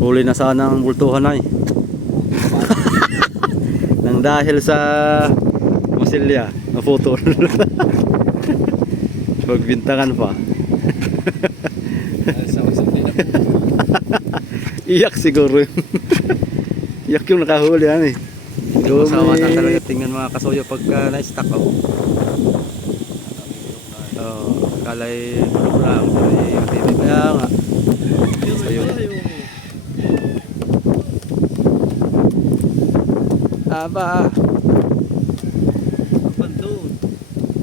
Huli na sana ang multuhan ay. Nang dahil sa masilya na photo. Pagbintangan pa. Iyak siguro. Iyak yung nakahuli yan eh. Masawatan talaga tingnan mga kasuyo pagka na-stack oh. Kalay bulok lang pero kaya nga. Ayun. Aba. Pandun.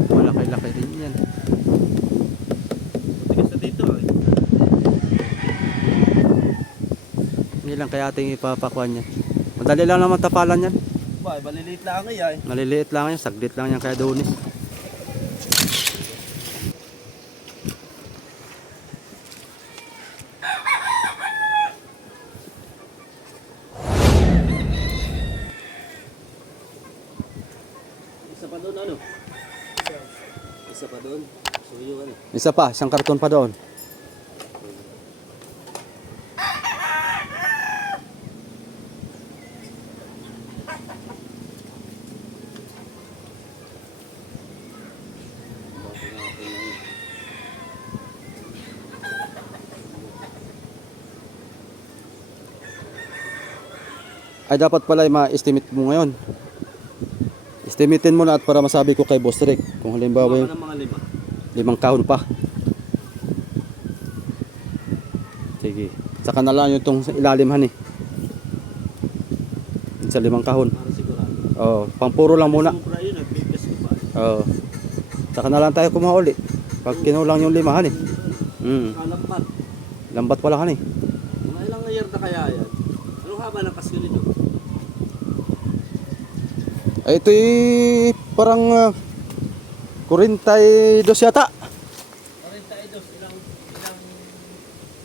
Malaki-laki din yan. Tigas na dito eh. Hindi lang kaya ating ipapakuan yan. Madali lang naman tapalan yan. Ba, maliliit lang ay. Maliliit lang yan, saglit lang yan kaya doon eh. Isa pa doon ano? Isa pa doon. Suyo ano? Isa pa, isang karton pa doon. Ay dapat pala ma-estimate mo ngayon. Estimatein mo na at para masabi ko kay Boss Rick kung halimbawa yung ng mga 5 kahon pa. Sige. Saka na lang yung itong ilalimhan eh. Sa 5 kahon. para sigurado. Oo, pampuro lang muna. Sobra yun, nagbigas ko pa. Oo. Saka na lang tayo kumuha uli. Pag kinulang yung 5 han eh. Kalampat. Lambat pala han eh. Mga ilang year na kaya yan? Anong haba ng kaskil nito? Ay, ito'y parang 42 yata. 42, ilang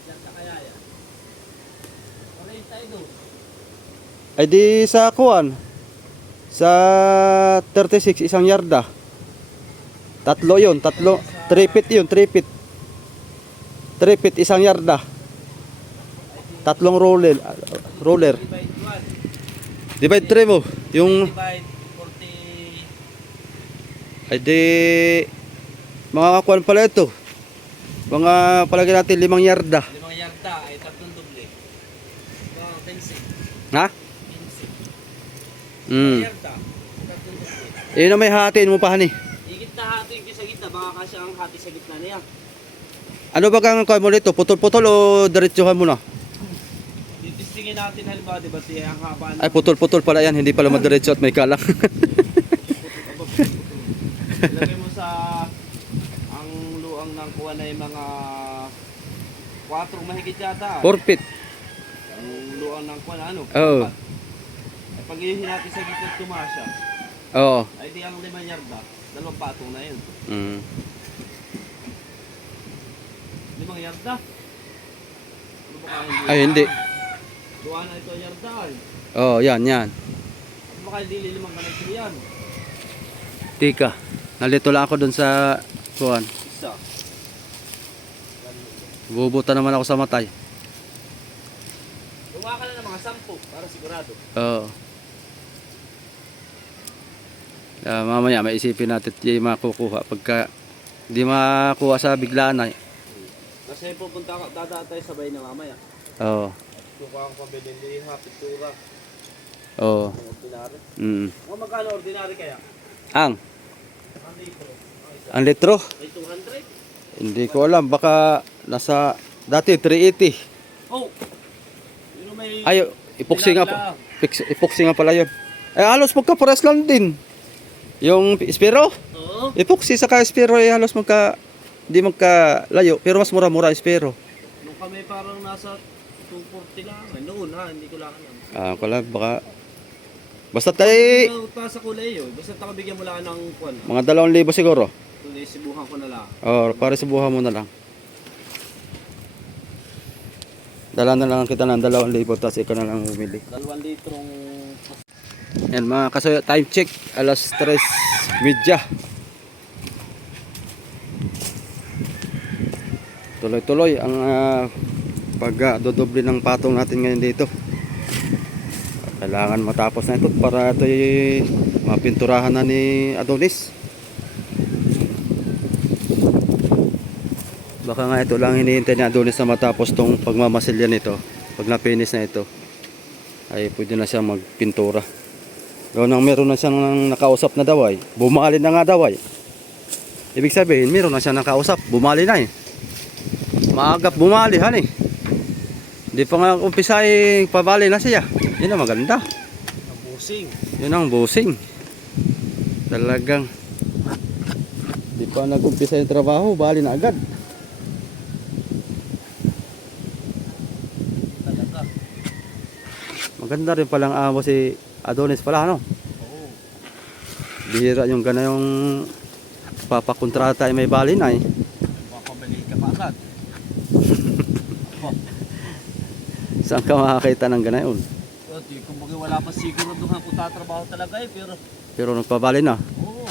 yarda kaya yan? 42. Ay di sa kuwan. Sa 36 isang yarda. Tatlo yun, 3 feet yun, 3 feet. 3 feet isang yarda. 3 roller. Divide 1. Divide 3 mo. Yung Divide 40. ay di mga kuwan pala ito. Mga palagay natin 5 yarda. 5 yarda ay 3 doble. 15. Ha? 15. Yarda. 3 doble. Yun na may hatiin mo pa hani. Higit na hati yung sa gitna. Baka kasi ang hati sa gitna niya. Ano ba kang kuwan mo nito? Putol-putol o diretsuhan mo na? Titistingin natin halimbawa, diba siya ang haba ng... Ay putol-putol pala yan, hindi pala madiretso at may kalang. Ilagay mo sa ang luang ng kuha na yung mga 4 mahigit yata. 4 feet. Ang luang ng kuha na ano? Oo. Ay pag ihihin natin sa gitna tumasya, Oo. ay di ang 5 yarda, 2 patong na yun. 5 yarda? Ano ba kaya hindi? Ay hindi. Luwa na ito yarda ay. Oh, yan. Ano ba kaya hindi 5 kanay yan? Tika. Nalito lang ako dun sa kuwan. Isa. Bubuta naman ako sa matay. Luwa ka na ng mga 10 para sigurado. Oo. Mamaya may isipin natin yung makukuha pagka hindi makuha sa biglaan ay. Kasi pupunta ka, dadaan tayo sabay na mamaya. Oo. Kukuha ko pabilin din ha, pintura. Oo. Ang ordinary. Mm. Magkano ordinary kaya? Ang Ang litro. ang litro? Ay 200? Hindi ko alam, baka nasa dati 380. Oh! Yun ang may... Ay, epoxy nga Ilang. epoxy nga pala 'yon. Eh halos magka-pares lang din. Yung Spiro, Oo. epoxy saka Spiro ay halos di magkalayo, pero mas mura-mura Spiro. Nung kami parang nasa 240 lang. Ay, noon ha, hindi ko lang alam. Ah, kala baka basta tayo Hindi pa sa kulay yun. Basta nakabigyan mo lang ng kwan. mga 2,000 siguro. Kung isibuhan ko na lang. Or para subuhan mo na lang. Dala na lang kita ng 2,000 tapos ikaw na lang bumili. 2 litrong... Yan mga kasoyo, time check alas 3:30. Tuloy-tuloy ang pag dodoble ng patong natin ngayon dito. Kailangan matapos na ito para ito mapinturahan na ni Adonis. Baka nga ito lang hinihintay ni Adonis na matapos tong pagmamasilya nito. Pag na-finish na ito ay pwede na siya magpintura. Gawin nang meron na siyang nakausap na daw ay. Bumali na nga daw ay. Ibig sabihin meron na siyang nakausap. Bumali na eh. Maagap bumali han eh. Hindi pa nga umpisa ay pabali na siya. Yun ang maganda. Ang busing. Yun ang busing. Talagang hindi pa nag-umpisa yung trabaho, bali na agad. Talaga. Maganda rin palang amo si Adonis pala, ano? Oo. Bihira yung gana yung papakontrata ay may bali na eh. Mapabalik ka pa agad. Saan ka makakita ng gana yun? Kumbaga wala pa siguro doon kung tatrabaho talaga eh. Pero nagpabali na. Oo.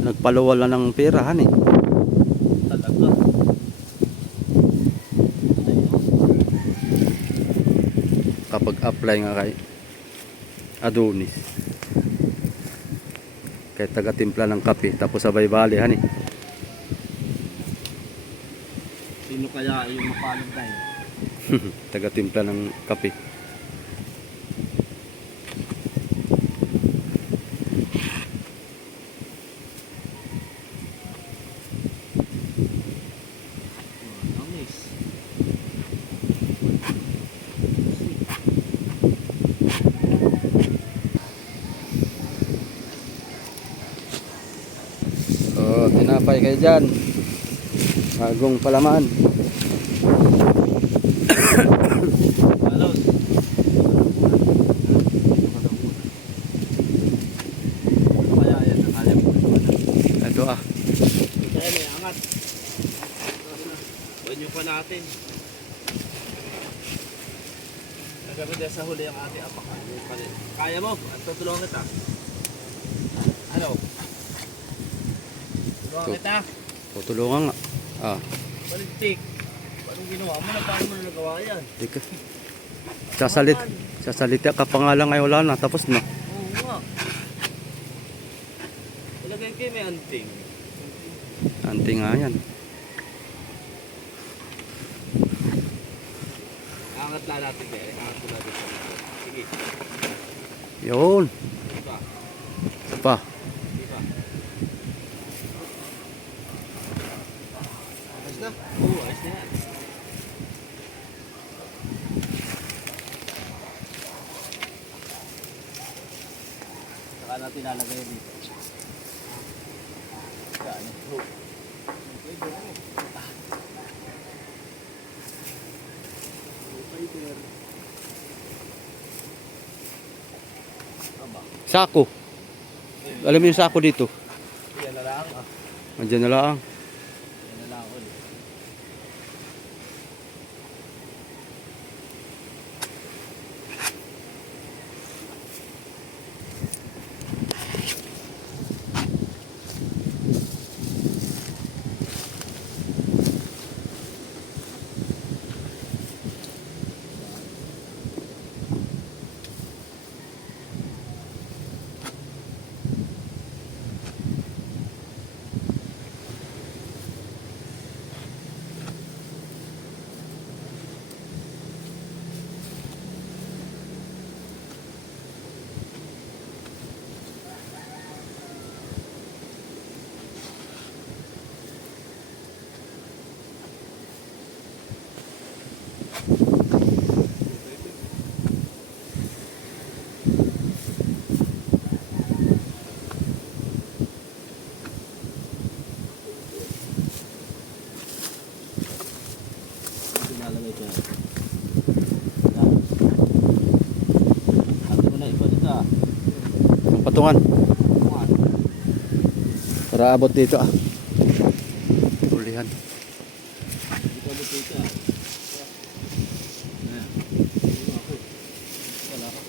Nagpaluwal na ng perahan eh. Talaga. Kapag apply nga kay Adonis. Kaya taga-timpla ng kape tapos sabay balihan eh. Sino kaya yung mapalad na eh? Taga-timpla ng kape. Amis. Oh, tinapay kayo dyan. Bagong palaman. Malos. Ano kaya yan? Alam mo. Ito ah. Kaya may angat. Huwag nyo pa natin. Nagaganda sa huli ang ating apakan. Kaya mo? At tutulungan kita. Ano? Tulungan kita. Tutulungan nga. Ah, Baligtik. Paano ginawa mo na? Paano mo na nagawa yan? di ka. Sasalita ka pa nga lang ay wala na. Tapos na. Oo nga. Ilagay kayo may anting. Anti nga yan. Angat lang natin kayo. Angat ko natin sa likod. Sige. Yun. Diba? Isa pa. Diba? Ayos na? Oo, ayos na yan. Saka natin lalagay dito. Saan? Hook. Okay, dito. Okay, there. Aba. Sako. Alam mo yung sako dito. Yan na lang. Andiyan na lang. Yan na lang ulit. Lalagay dyan. Yan. Ate mo na iba dito ah. Ang patungan. Kumaan. Para abot dito ah. Ulihan. Dito abot dito ah. Ayan. Wala ka.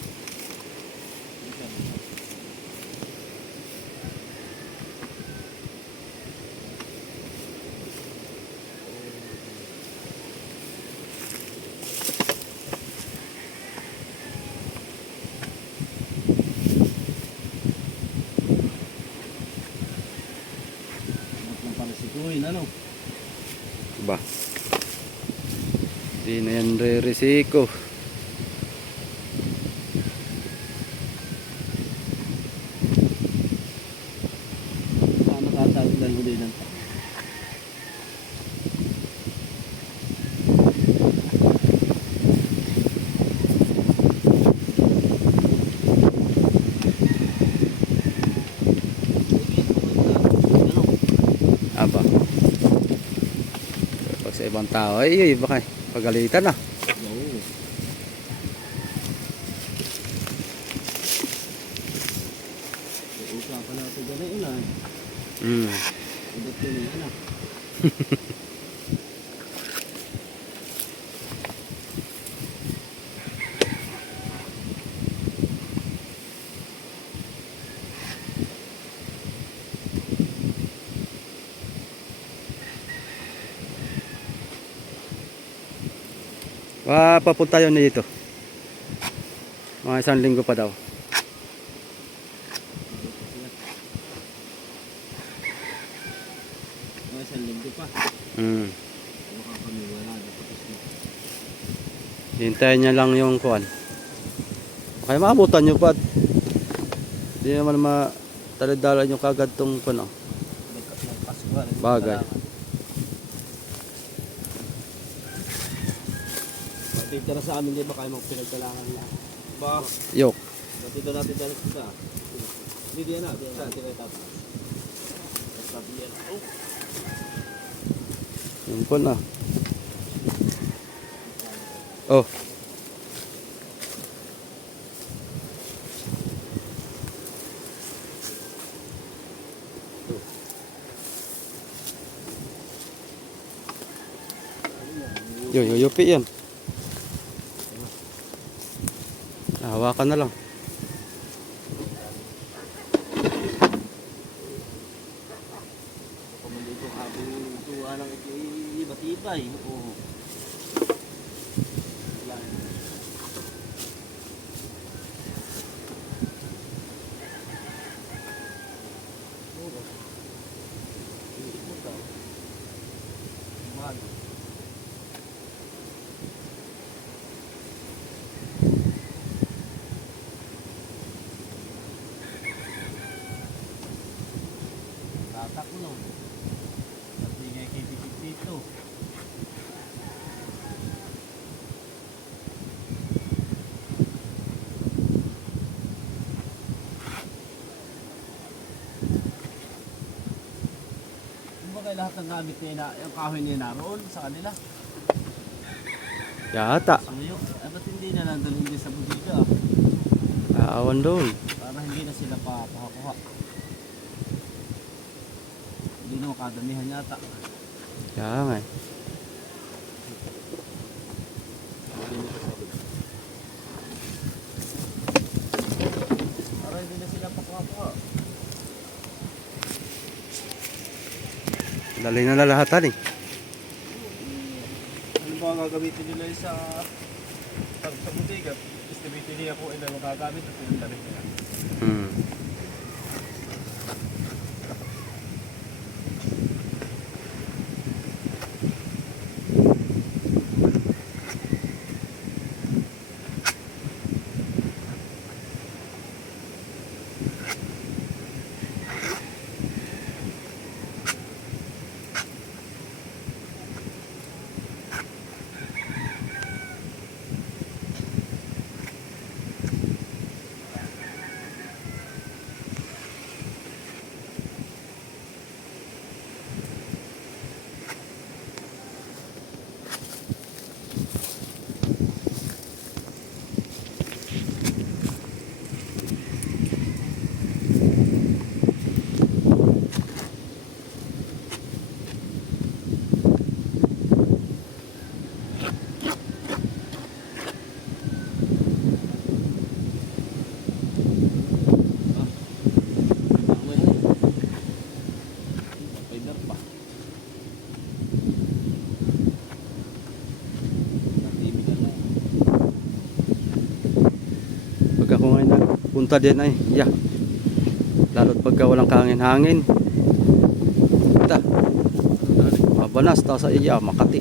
Di na yan re-resiko. Paano tatagdan mo din ang Aba. Pag sa ibang tao, ay baka pagalitan na. Oo. Usapan natin ganun na. Hmm. Udot ko na yan ah. Papunta yun na dito. Mga 1 linggo pa daw. Mga isang linggo pa. Hmm. Baka kami wala na tapos na. Hintayin niya lang yung kuan. Kaya maabutan nyo pa. Hindi naman matalidalan nyo kagad tong kuan. Nagpasuhan. Bagay. Dito na sa amin din baka yung pinagkalangan na. Ba, Yok. dito natin dyan kita. Hindi yan na, di kayo tapos. Sabi yan. Oh. Yung kuan na. Oh. Yupi yan. Hawakan na lang. Kumandito habang tuwa ng iba-tibay. Oo. Yan. Oo. Iikot mo daw. Mahal. Tatak mo. At hindi nga ikipikip dito. Kumbaga lahat ng gamit niya, yung kahoy niya naroon sa kanila. Yata. Sa ngayon, ba't hindi na nandun hindi sa budiga? Aawan doon. Para hindi na sila papakuha. Hindi na makadamihan yata. Kaya nga. Para hindi na sila pakuha. Dali na lalahatan eh. Ano ba ang gagamitin nila sa budiga? Estimated niya kung ilan ang gagamit at ilan tarik nila. Hmm. Pag ako ngayon nagpunta din ay, yeah. Lalo't pagka walang kahangin-hangin. Ita. Mabanas ta sa iya, Makati.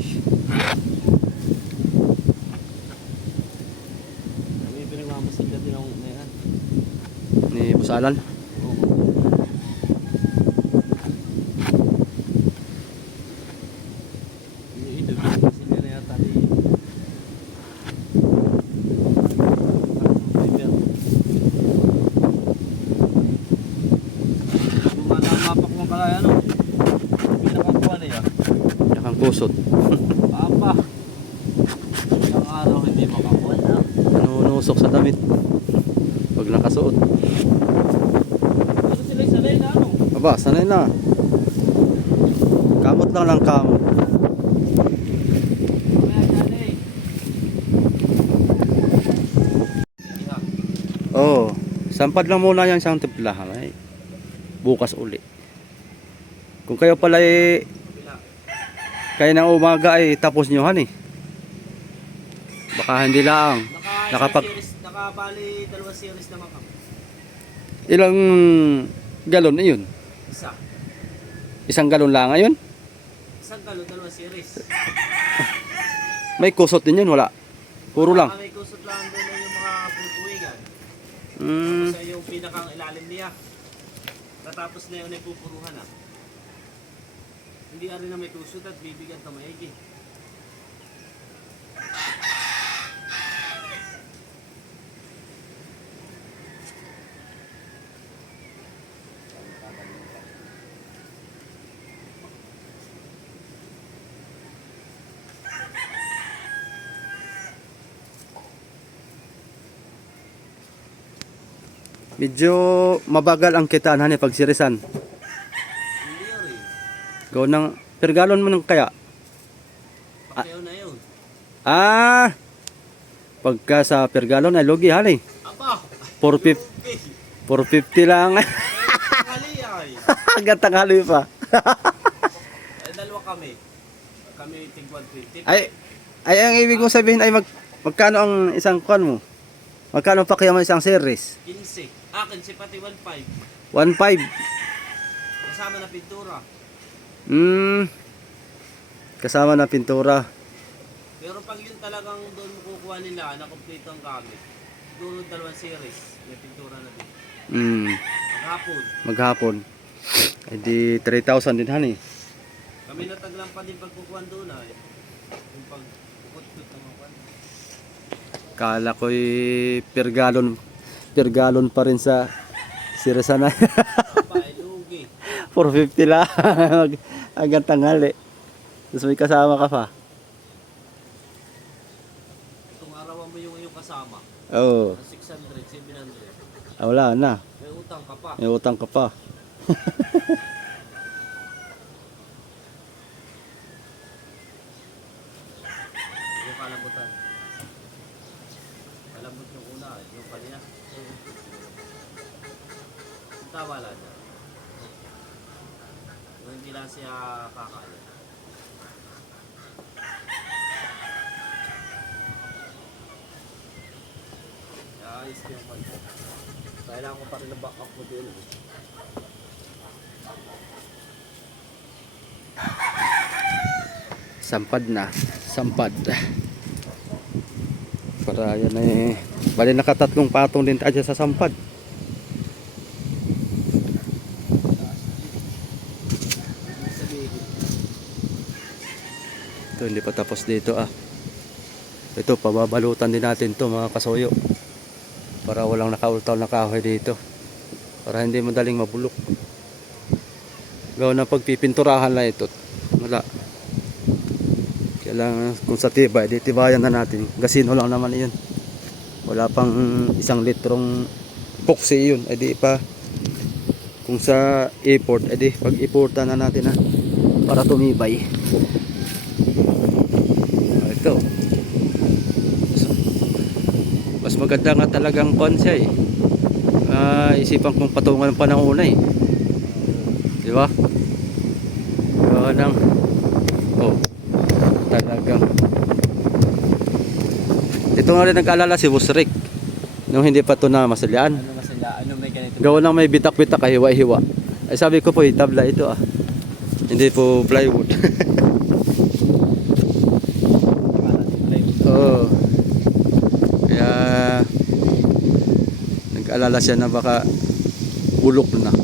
Bakalan. Ito, kasi nila yata di. Mapak mo kala ano? Pinakakuha na yan. Yakang kusot. Papa. Isang araw hindi makakuha na. Nanunusok sa damit. Pag nakasuot. Pero sila sanay na ano? Aba, sanay na. Kamot lang kamot. Kaya dyan eh. Oo. Sampad lang muna yan isang timplahan. Ay, bukas uli. Kung kayo pala kaya ng umaga ay tapos nyo han eh. Baka hindi lang. Nakabali 2 series naman kami. Ilang galon yun? Isa. Isang galon lang ngayon? Isang galon, 2 series. May kusot din yun, wala. Puro lang. May kusot lang doon na yung mga putuwingan. Mm. Tapos yung pinakang ilalim niya. Tatapos na yun ay pupuruhan na. Hindi rin na may kusot at bibigyan ito maigi. Medyo mabagal ang kitaan hani pag sirisan. Hindi rin. Go ng per galon mo nang kaya. Pakyaw na yun. Ah. Pagka sa per galon ay logi hani. Aba! 450 lang. Kali ay. Hanggang tanghali pa. Ay, dalawa kami. Kami tig 120. Ay ang ibig kong sabihin ay magkano ang isang kwan mo? Magkano pa kaya mo isang series? 15. Akin si pati 1.5. 1.5. Kasama na pintura. Kasama na pintura. Pero pag yun talagang doon kukuha nila na kompleto ang gamit, doon 2 series. May pintura na din. Maghapon. Maghapon. Ay di 3,000 din hani. Kami nataglang pa din pagkukuhan doon ay. Yung pagkukot-kut ng mga kwan. Kala ko'y per galon pa rin sa sirisan na. Aba, ay lugi. 450 lang. Hanggang tanghali. Tapos may kasama ka pa. Itong arawan mo yung kasama. Oo. 600, 700. Wala na. May utang ka pa. May utang ka pa. Yung kalambutan. Kalambot yung una, yung kanina. Yung tama lang dyan. Yung hindi lang siya kakain. Ayos ko yung pag. Kailangan ko pa rin ng backup mo din. Sampad na. Sampad. Para yan eh. Bali nakatatlong patong din tayo sa sampad. Ito hindi pa tapos dito ah. Ito pababalutan din natin to mga kasuyo. Para walang nakaultaw na kahoy dito. Para hindi madaling mabulok. Gawin na pagpipinturahan lang ito. Wala. Kailangan kung sa tibay, di tibayan na natin. Gasino lang naman yun. Wala pang 1 litrong epoxy yun. Ay di pa. Kung sa import, ay di pag-importan na natin ha. Para tumibay. Ito. Mas maganda nga talagang kon siya eh. Isipan kong patungan ng panahon eh. Di ba? Oh. Talagang. Ito nga rin nag-alala si Boss Rick. Nung hindi pa ito na masalian. Ano masala? Ano may ganito? Gawa lang may bitak-bitak hiwa-hiwa. Ay sabi ko po, tabla ito ah. Hindi po plywood. Oo. Kaya nag-alala siya na baka bulok na.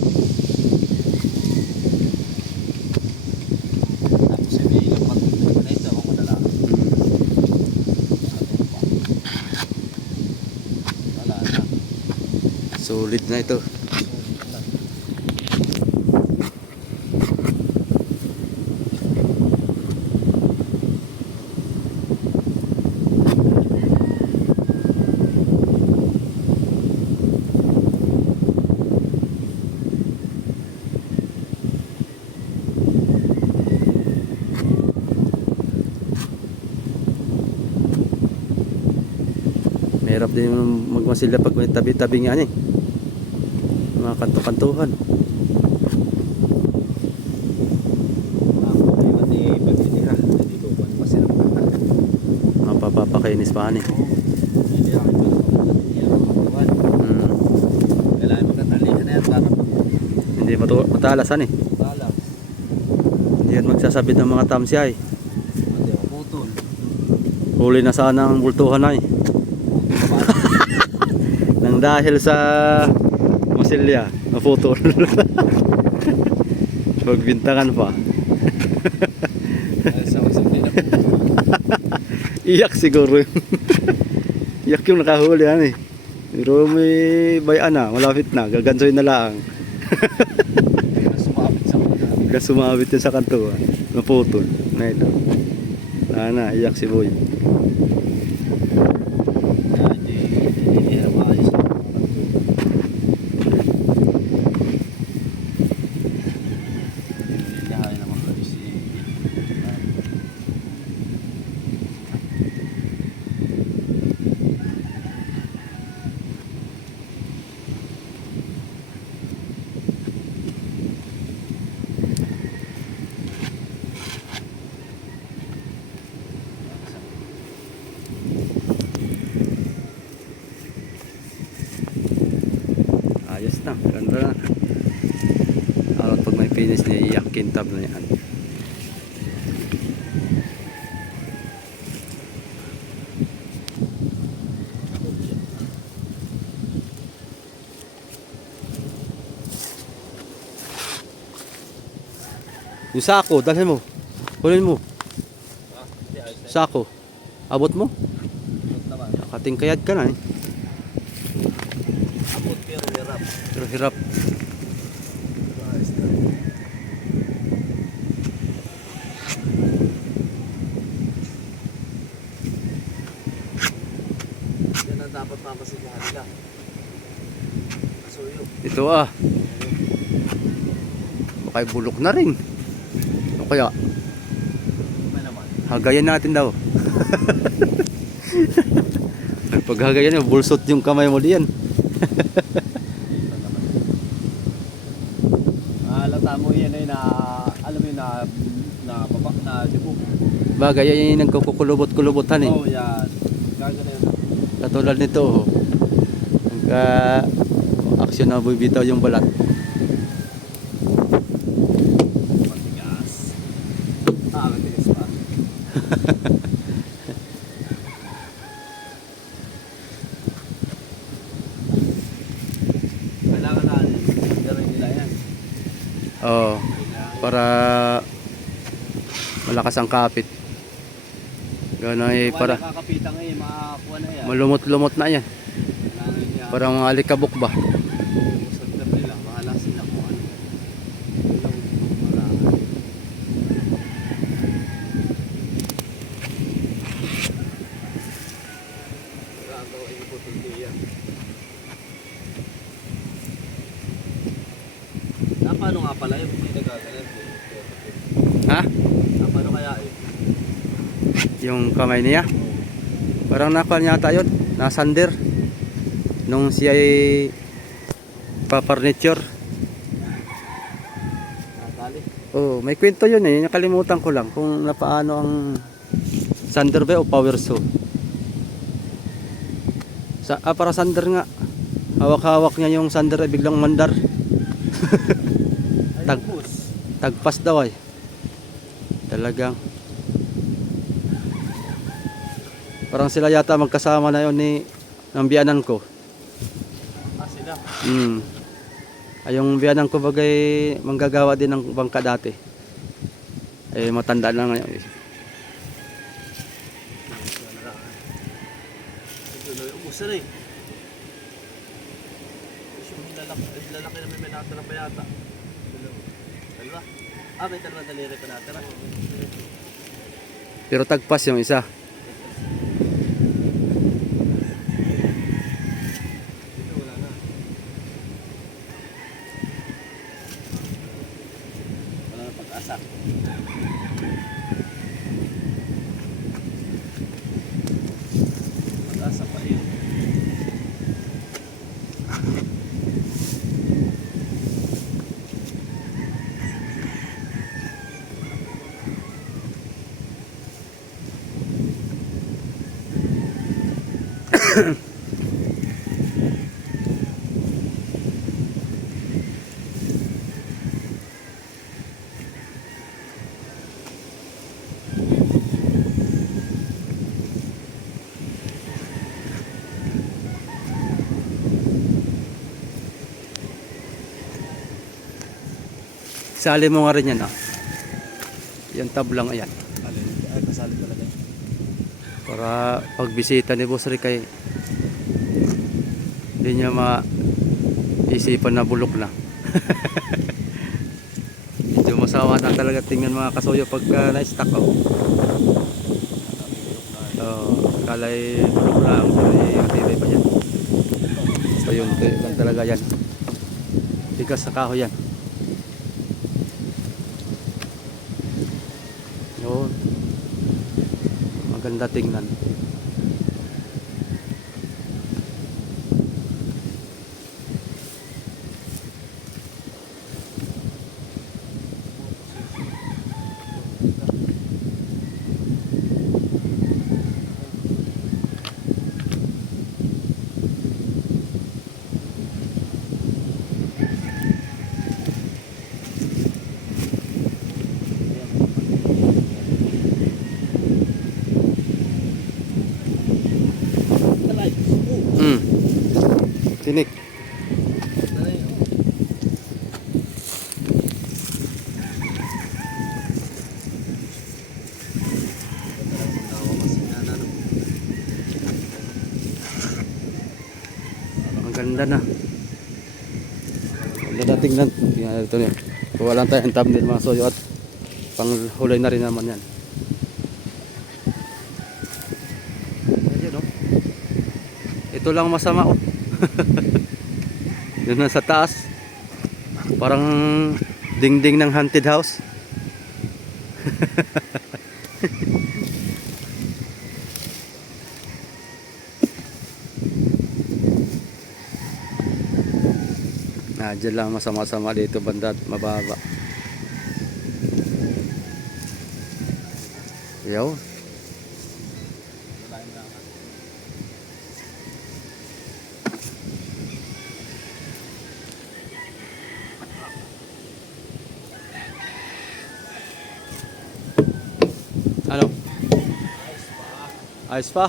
Tapos hindi yung patuloy na ito, ako madala. Wala na. Solid na ito. Mahirap din magmasilya pag may tabi-tabi nga eh. Mga kanto-kantuhan. Mapapapakainis pa eh. Kailangan magkatalihan na yan para Hindi matalasan eh. balas. Hindi yan magsasabit ng mga tamsiya eh. Hindi ako putol. Huli na sana ang bultuhan na eh. Nang dahil sa masilya, naputol. Magbintangan pa. Iyak siguro. Iyak yung nakahuli yan eh. Pero may bayan na, malapit na, gagansoy na lang. Sumabit sa mga. Bigla sumabit yun sa kanto, naputol. Na ito. Na, iyak si Boy. Ayos na, ganda na. At pag may finish niya, iyak kintab na yan. Yung sako, dalhin mo. Kunin mo. Sako. Abot mo. Katingkayad ka na eh. Abot pero hirap. Pero hirap. Yan ang dapat mapasigahan nila. Kasuyo. Ito ah. Baka bulok na rin. O kaya, May naman. hagayan natin daw. Pag hagayan mo, bulsot yung kamay mo diyan. Alata mo yan ay na, alam mo yun na baba, na dibo. Bagay, yan yung nagkukulubot-kulubotan eh. Oh, yan. Gagana yun. Katulad nito, oh. Nagka-aksyon na bibitaw yung balat. Matigas. Matigas pa. Kailangan natin, gawin nila yan. Oo, para malakas ang kapit. Gano'n eh, para Nakakapita ngayon, makakuha na yan. malumot-lumot na yan. Kailangan niya. Parang mga alikabok ba? Sa trip nila, bahala sila kung ano. Ilang maraan. Gagawin ko ito yan. Paano nga pala yun? Hindi nagagalan. Ha? Paano kaya yun? Yung kamay niya? Parang nakuha yata yun. Nasander. Nung siya ay pa-furniture. Nakatali? Oh, may kwento yun eh. Nakalimutan ko lang kung napaano ang sander ba o power saw. Para sander nga. Hawak-hawak niya yung sander ay biglang mandar. Ay, Tag- bus. Tagpas daw ay. Talagang. Parang sila yata magkasama na yun ni ng biyanan ko. Sila. Ay, yung biyanang ko bagay manggagawa din ng bangka dati. Eh matanda na ngayon. Ubusan na eh. Lalaki naman may natira pa yata. Dalawa. May dalawa daliri pa natira. Pero tagpas yung isa. Dito wala na. Wala na pag-asa. Pag-asa pa yun. Sali mo nga rin yan, ah. Yan tablang ayan. Ay, kasali talaga. Para pagbisita ni Boss Rick ay hindi niya maisipan na bulok na. Medyo masawa na talaga tingnan mga kasuyo pagka na-stack, oh. Kalay bulok lang, pero matibay pa yan. So yun lang talaga yan. Tigas sa kahoy yan. Yun. Maganda tingnan. Tinik. Maganda na. Maganda tingnan. Tingnan ito niya. Kuha lang tayo ang thumbnail mga soyo at panghulay na rin naman yan. Ayan, oh. Ito lang masama, oh. Yun na sa taas. Parang dingding ng haunted house. Dyan lang masama-sama dito banda at mababa. Yaw. Ano? Ayos pa?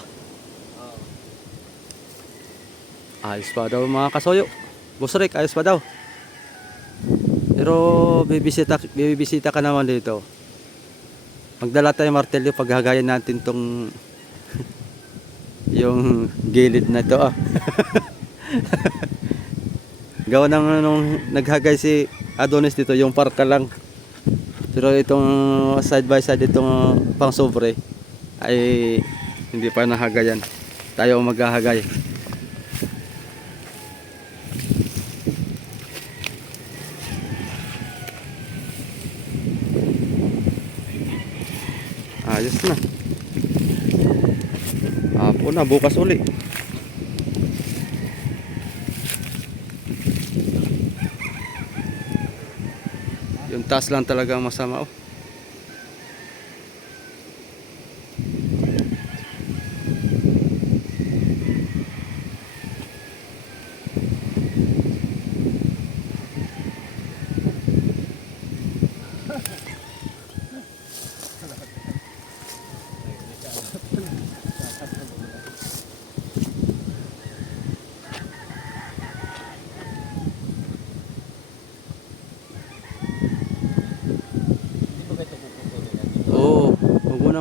Ayos pa daw mga kasoyo. Boss Rick, ayos pa daw. Pero bibisita ka naman dito. Magdala tayo martelyo paghagayan natin tong yung gilid na ito, ah. Gawa ng nung naghagay si Adonis dito, yung parka lang. Pero itong side by side itong pang sobre ay hindi pa nahagayan. Tayo ang maghahagay. Ayos na. Hapon na, bukas uli. Yung taas lang talaga masama, oh.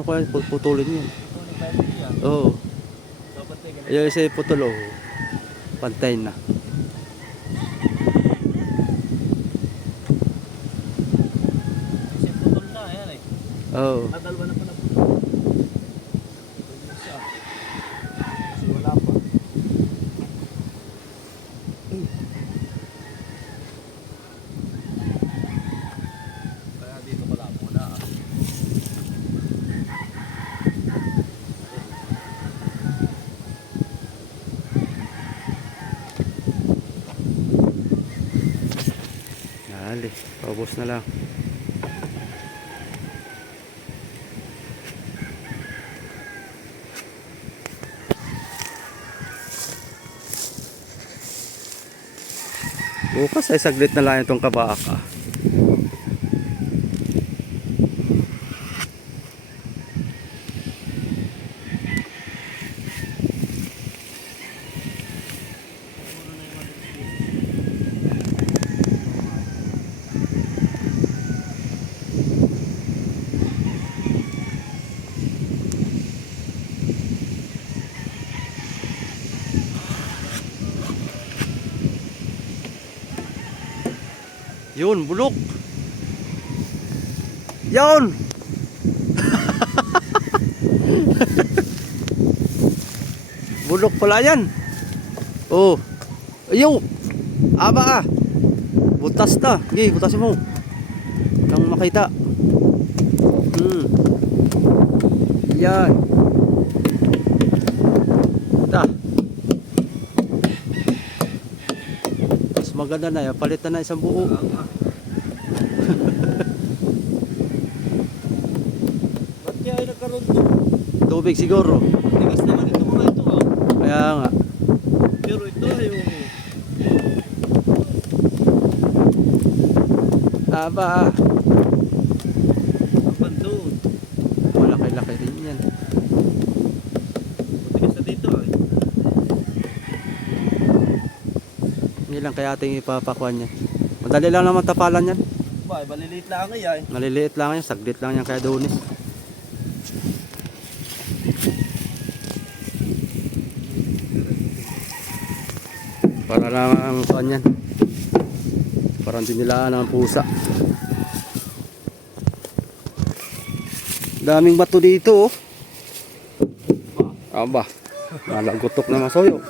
na ako, putulin yun. Ito na tayo niya. Oo. Dapat tayo ganun. Yung isa putol, oh. Pantay na. Kasi putol na, yan eh. Oo. Dalawa na pala putol. Ito yung isa. Kasi wala pa. Kaya dito pala muna ah. Dali, paubos na lang. Bukas ay saglit na lang itong kabaka. Yun, bulok. Yun. Bulok pala yan. Oh. Ayun. Aba ah. Butas na. Sige, butasin mo. Nang makita. Yan. Ta. Mas maganda na yan. Palitan na isang buo. Ba't kaya ay nagkaroon to? Tubig siguro. Tigas naman ito mga ito ah. Kaya nga. Pero ito ay Aba ah. ang bandon. Malaki-laki rin yan. Tigas na dito ah. Hindi lang kaya ating ipapakuan yan. Madali lang naman tapalan yan. Ba, maliliit lang ay. Maliliit lang yan. Saglit lang yan kaya Donis. Para lang ang kuan yan. Parang dinilaan ng pusa. Daming bato dito oh. Aba. Malagutok na masoyo.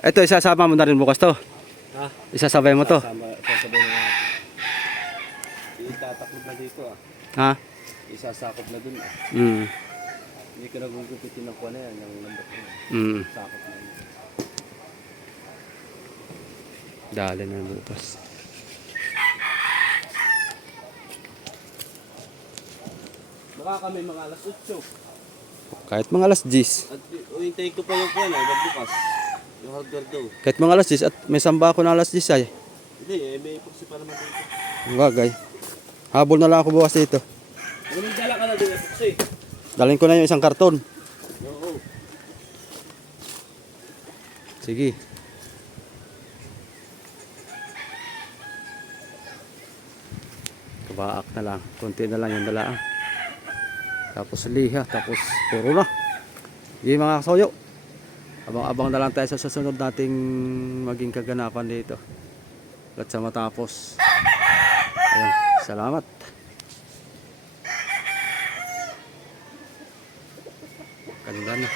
Ito isasama mo na rin bukas to. Ha? Isasabay mo to. Sasabihin na natin. Itatakot na dito ah. Ha? Isasakop na dun ah. Hindi ka nagugupitin ng kuha na yan. Yung lambot na yan. Sakop na yun. Dali na bukas. Baka kami mga alas 8. Kahit mga alas 10. At hintayin ko pa yung kuha na. Magbukas. Yung hardware daw. Kahit mga alas 10 at may samba ako na alas 10 ay. Hindi eh. May epoxy pa naman dito. Bagay. Habol na lang ako bukas dito. Anong dala ka na din epoxy? Dalhin ko na yung isang karton. Oo. Sige. Kabaak na lang. Konti na lang yung dalaan. Tapos liha. Tapos puro na. Sige mga kasoyo. Abang-abang na lang tayo sa susunod nating maging kaganapan dito. At sa matapos. Ayan. Salamat. Ganda na.